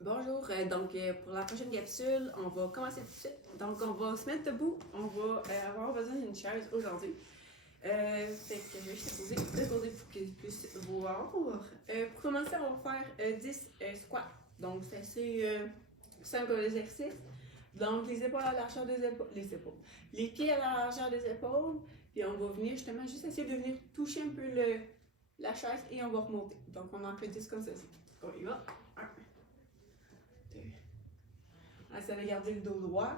Bonjour, pour la prochaine capsule, on va commencer tout de suite. Donc on va se mettre debout, on va avoir besoin d'une chaise aujourd'hui. Fait que je vais juste poser de côté pour qu'ils puissent voir. Pour commencer, on va faire 10 squats. Donc c'est assez simple comme exercice. Donc les épaules à la largeur des épaules, les pieds à la largeur des épaules, puis on va venir justement juste essayer de venir toucher un peu la chaise et on va remonter. Donc on en fait 10 comme ceci. On y va. 1, 2. Essayez de garder le dos droit.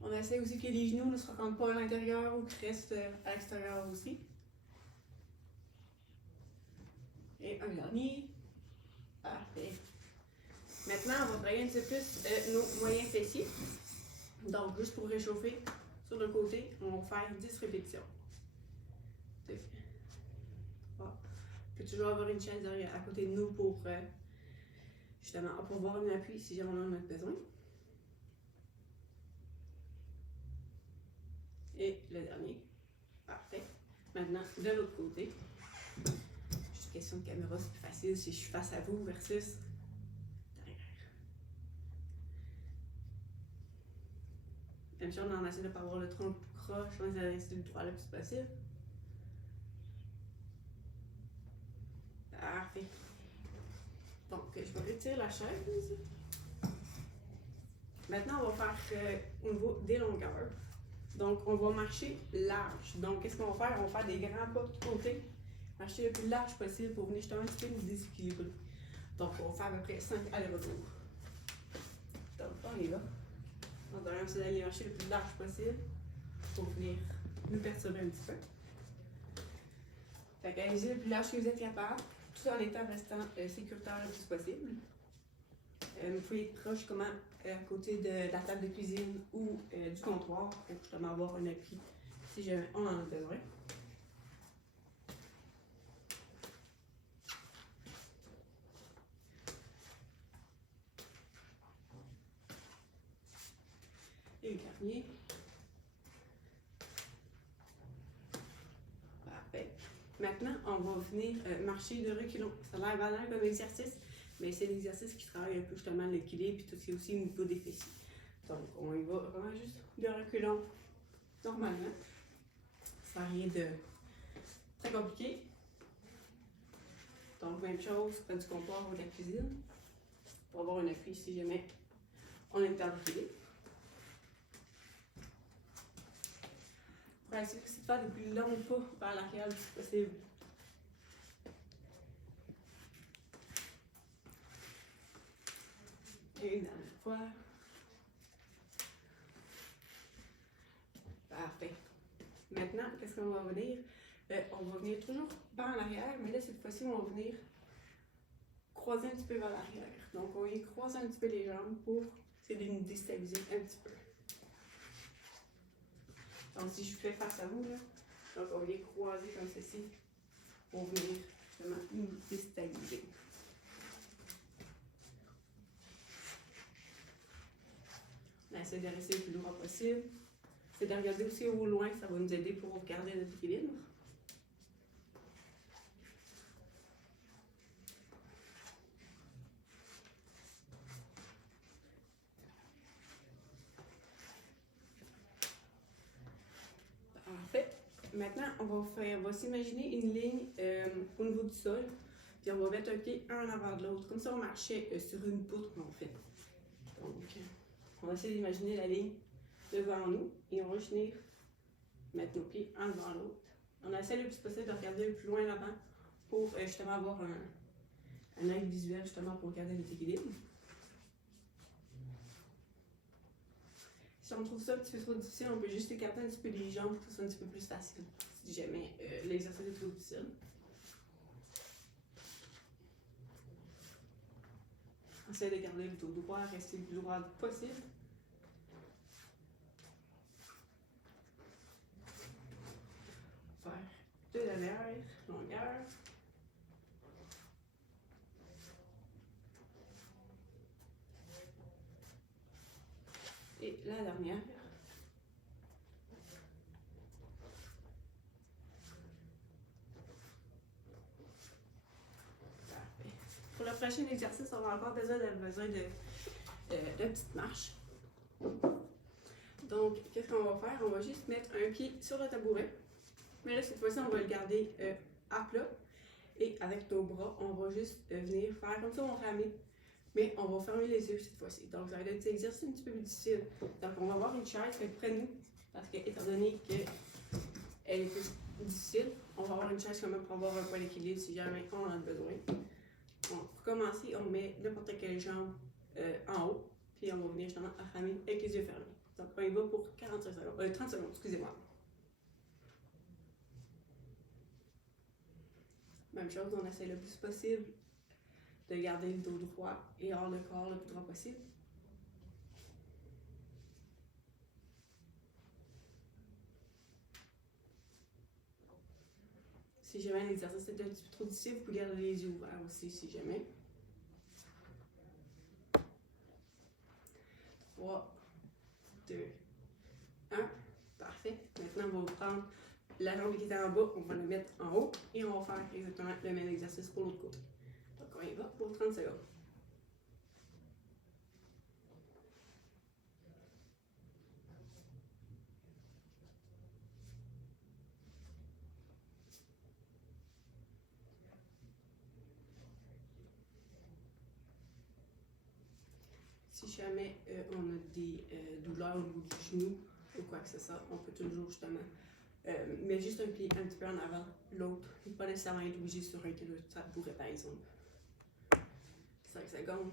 On essaie aussi que les genoux ne se rentrent pas à l'intérieur ou qu'ils restent à l'extérieur aussi. Et un dernier. Parfait. Maintenant, on va travailler un petit peu plus nos moyens fessiers. Donc, juste pour réchauffer sur le côté, on va faire 10 répétitions. On peut toujours avoir une chaise à côté de nous pour justement avoir un appui si jamais on en a besoin. Et le dernier. Parfait. Maintenant, de l'autre côté. Juste question de caméra, c'est plus facile si je suis face à vous versus derrière. Même chose, on essaie de ne pas avoir le tronc croche, on essaie de rester le droit le plus possible. Parfait. Donc, je vais retirer la chaise. Maintenant, on va faire au niveau des longueurs. Donc, on va marcher large. Donc, qu'est-ce qu'on va faire? On va faire des grands pas de côté. Marcher le plus large possible pour venir justement un petit peu nous déséquilibrer. Donc, on va faire à peu près 5 allers-retours. Donc, on y va. On va essayer d'aller marcher le plus large possible pour venir nous perturber un petit peu. Fait qu'allez-y le plus large que vous êtes capable, tout en étant restant sécuritaire le plus possible. Vous pouvez être proche comment à côté de la table de cuisine ou du comptoir pour justement avoir un appui si jamais on en a besoin. Et le dernier. Parfait. Maintenant, on va venir marcher de reculons. Ça a l'air banal comme exercice, mais c'est l'exercice qui travaille un peu justement l'équilibre et tout ce qui est aussi au niveau des fessiers. Donc, on y va vraiment juste de reculons normalement. Ça n'a rien de très compliqué. Donc, même chose près du comptoir ou de la cuisine pour avoir un appui si jamais on est perdu d'équilibre. Pour essayer aussi de faire des plus longs pas vers l'arrière le plus possible. Et une dernière fois. Parfait. Maintenant, qu'est-ce qu'on va venir? On va venir toujours vers l'arrière, mais là, cette fois-ci, on va venir croiser un petit peu vers l'arrière. Donc, on va y croiser un petit peu les jambes pour essayer de nous déstabiliser un petit peu. Donc, si je fais face à vous, là, donc on va les croiser comme ceci pour venir justement nous déstabiliser. On essaie de rester le plus droit possible. C'est de regarder aussi au loin, ça va nous aider pour garder notre équilibre. Parfait. Maintenant, on va s'imaginer une ligne au niveau du sol, puis on va mettre un pied un en avant de l'autre, comme si on marchait sur une poutre en fait. Donc, on va essayer d'imaginer la ligne devant nous et on va juste venir mettre nos pieds un devant l'autre. On essaie le plus possible de regarder le plus loin l'avant pour justement avoir un œil visuel justement pour garder notre équilibre. Si on trouve ça un petit peu trop difficile, on peut juste écarter un petit peu les jambes pour que ce soit un petit peu plus facile, si jamais l'exercice est trop difficile. Essayez de garder le dos droit, rester le plus droit possible. Faire de l'arrière, longueur. Et la dernière. notre prochain exercice, on va encore besoin de petites marches. Donc, qu'est-ce qu'on va faire? On va juste mettre un pied sur le tabouret. Mais là, cette fois-ci, on va le garder à plat. Et avec nos bras, on va juste venir faire comme ça, on ramène. Mais on va fermer les yeux cette fois-ci. Donc, ça va être un exercice un petit peu plus difficile. Donc, on va avoir une chaise près de nous. Parce que, étant donné qu'elle est plus difficile, on va avoir une chaise quand même pour avoir un point d'équilibre si jamais on en a besoin. Bon, pour commencer, on met n'importe quelle jambe en haut. Puis on va venir justement affamer avec les yeux fermés. Donc, on y va pour 45 secondes. 30 secondes, excusez-moi. Même chose, on essaie le plus possible de garder le dos droit et hors le corps le plus droit possible. Si jamais un exercice est un petit peu trop difficile, vous pouvez garder les yeux ouverts aussi, si jamais. 3, 2, 1. Parfait. Maintenant, on va prendre la jambe qui était en bas, on va la mettre en haut et on va faire exactement le même exercice pour l'autre côté. Donc, on y va pour 30 secondes. Si jamais on a des douleurs au bout du genou ou quoi que ce soit, on peut toujours justement mettre juste un pied un petit peu en avant, l'autre, pas nécessairement être obligé sur un tabouret par exemple. 5 secondes.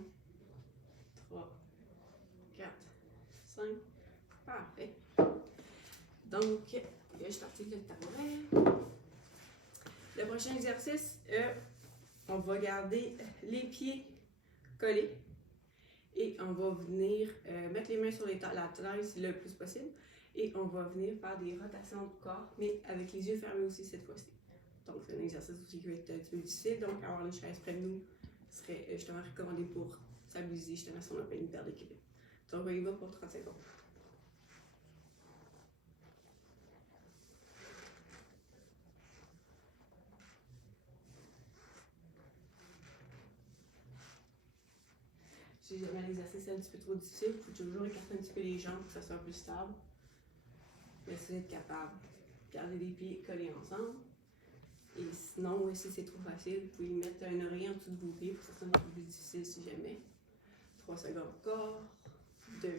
3, 4, 5. Parfait. Donc, je suis partie de le tabouret. Le prochain exercice, on va garder les pieds collés. Et on va venir mettre les mains sur la taille le plus possible. Et on va venir faire des rotations du corps, mais avec les yeux fermés aussi cette fois-ci. Donc, c'est un exercice aussi qui va être un petit peu difficile. Donc, avoir les chaises près de nous serait justement recommandé pour stabiliser justement si on a une perte d'équilibre. Donc, on y va pour 30 secondes. Si jamais l'exercice est un petit peu trop difficile, il faut toujours écarter un petit peu les jambes pour que ça soit plus stable. Essayez d'être capable de garder les pieds collés ensemble. Et sinon, si c'est trop facile, vous pouvez mettre un oreiller en dessous de vos pieds pour que ça soit un peu plus difficile si jamais. 3 secondes encore. 2,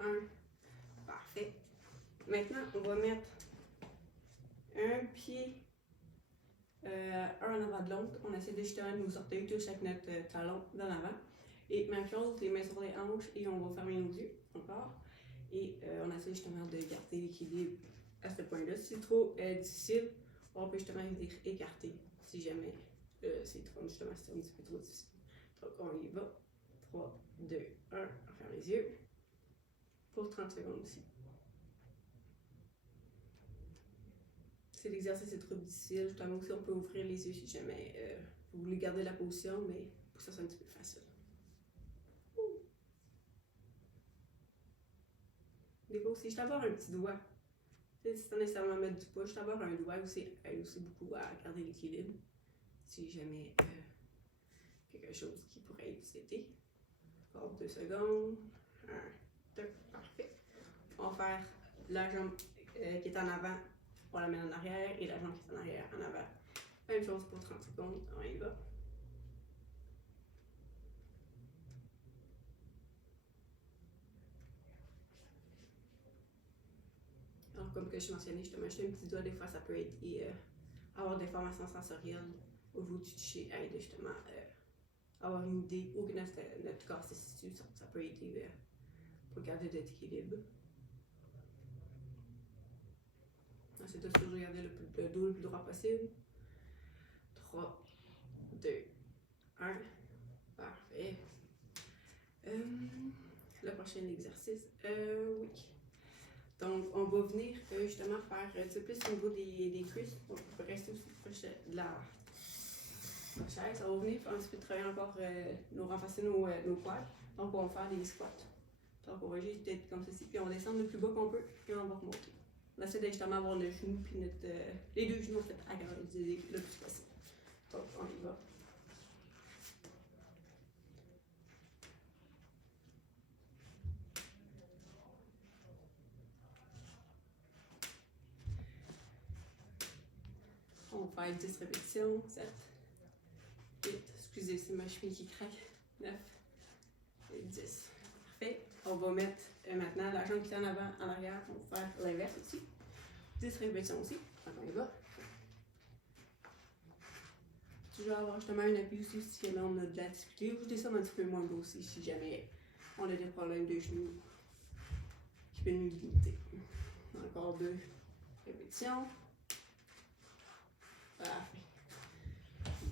1. Parfait. Maintenant, on va mettre un pied un en avant de l'autre. On essaie de justement nos orteils touchent avec notre talon dans l'avant. Et même chose, les mains sur les hanches et on va fermer nos yeux encore. Et on essaie justement de garder l'équilibre à ce point-là. Si c'est trop difficile, on peut justement écarter si jamais c'est trop, justement, c'est un petit peu trop difficile. Donc on y va. 3, 2, 1, on ferme les yeux. Pour 30 secondes aussi. Si l'exercice est trop difficile, justement aussi on peut ouvrir les yeux si jamais vous voulez garder la position, mais pour que ça soit un petit peu facile. Des fois aussi, juste avoir un petit doigt. C'est pas nécessairement mettre du poids, juste avoir un doigt aussi aide aussi beaucoup à garder l'équilibre. Si jamais quelque chose qui pourrait être cité. Encore 2 secondes. 1, 2, parfait. On va faire la jambe qui est en avant, on la met en arrière, et la jambe qui est en arrière, en avant. Même chose pour 30 secondes, on y va. Alors, comme que je mentionnais, justement, jeter un petit doigt, des fois, ça peut être avoir des formations sensorielles au niveau du toucher, aide justement avoir une idée où notre corps se situe. Ça peut aider pour garder de l'équilibre. Ensuite, de toujours garder le dos le plus droit possible. 3, 2, 1. Parfait. Le prochain exercice, oui. Donc, on va venir justement faire plus au niveau des cuisses. On peut rester aussi proche de la chaise. On va venir faire un petit peu de travailler encore, renforcer nos quads. Donc, on va faire des squats. Donc, on va juste être comme ceci, puis on va descendre le plus bas qu'on peut, puis on va remonter. On essaie de justement avoir le genou, puis les deux genoux en fait agrandir le plus possible. Donc, on y va. On va faire 10 répétitions. 7, 8, excusez, c'est ma cheville qui craque. 9 et 10. Parfait. On va mettre maintenant la jambe qui est en avant, en arrière. On va faire l'inverse aussi. 10 répétitions aussi. Donc on y va. Toujours avoir justement un appui aussi si jamais on a de la difficulté, ou descendre un petit peu moins bas aussi si jamais on a des problèmes de genoux qui peuvent nous limiter. Encore 2 répétitions. Parfait.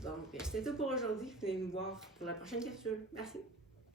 Donc, c'était tout pour aujourd'hui. Venez nous voir pour la prochaine capsule. Merci.